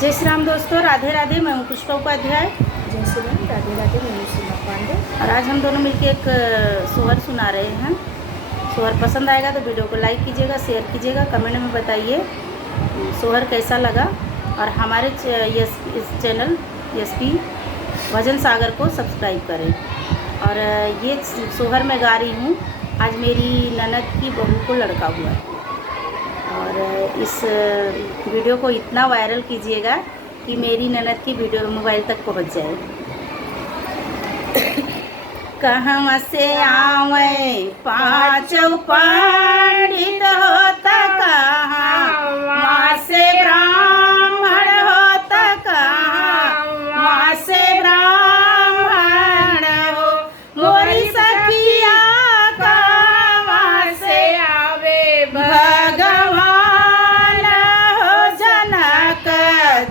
जय श्री राम दोस्तों, राधे राधे। मैं हूँ पुष्पा उपाध्याय। जय श्री राम, राधे राधे। मैं सीमा पांडे। और आज हम दोनों मिलकर एक सोहर सुना रहे हैं। सोहर पसंद आएगा तो वीडियो को लाइक कीजिएगा, शेयर कीजिएगा, कमेंट में बताइए सोहर कैसा लगा। और हमारे इस चैनल एसपी भजन सागर को सब्सक्राइब करें। और ये सोहर मैं गा रही हूँ। आज मेरी ननद की बहू को लड़का हुआ और इस वीडियो को इतना वायरल कीजिएगा कि मेरी ननद की वीडियो मोबाइल तक पहुंच जाए। कहाँ से आवे पाँचों पंडित होता, कहाँ वहाँ से ब्राह्मण होता, कहाँ वहाँ से ब्राह्मण हो। मोरी सखिया कहाँ से आवे भगवान हो। जनक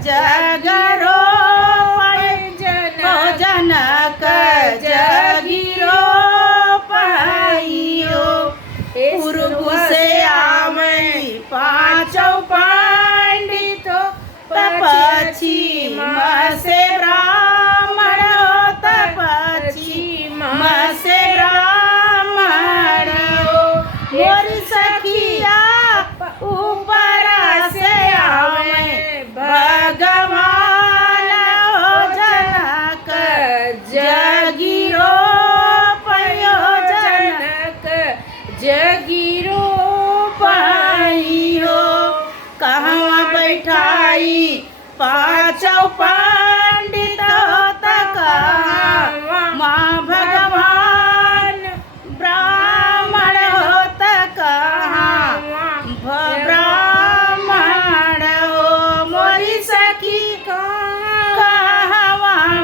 जगरो जनक जगिरो पाइयो। पूर्व से आवे पाँचों पंडितो, पश्चिम से ब्राह्मण हो, पश्चिम से ब्राह्मण हो। मोरी सखिया ऊपर से आवे भगवान हो। जनक जगिरो पयो, जनक जगिरो पाइयो। कहाँ बैठाई पाँचों पंडित होता, कहाँ माँ भगवान ब्राह्मण होता, कहाँ ब्राह्मण हो। मोरी सखी कहाँ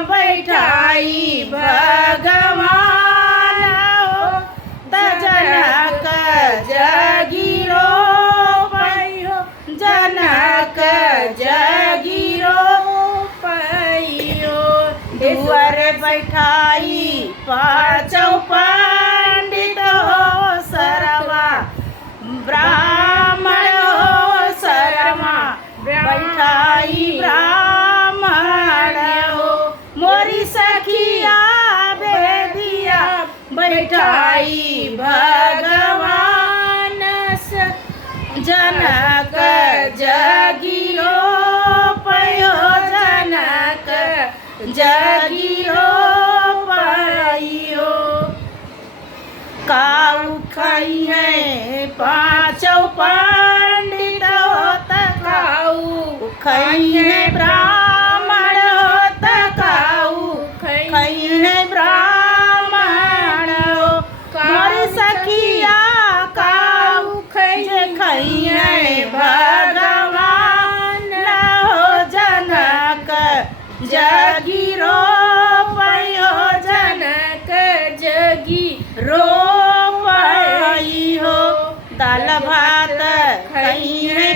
बैठाई भगवान हो। जनक जगिरो पाइयो, जनक जगिरो पाइयो। दुआर बैठाई पाँचों पंडित हो, सरवा ब्राह्मण हो, शर्मा बैठाई ब्राह्मण हो। मोरी सखिया बेदिया बैठाई भगवान से। जनक जगिरो पयो, जनक जगिरो पाइयो। काऊ खाई है पाँचों पंडित होता, काऊ खाई है ब्राह्मण होता, काऊ खाई है ब्राह्मण हो। मोरी सखिया काऊ खाई है भगवान हो। जनक जगिरो पयो, जनक जगिरो पाइयो। दाल भात खाई है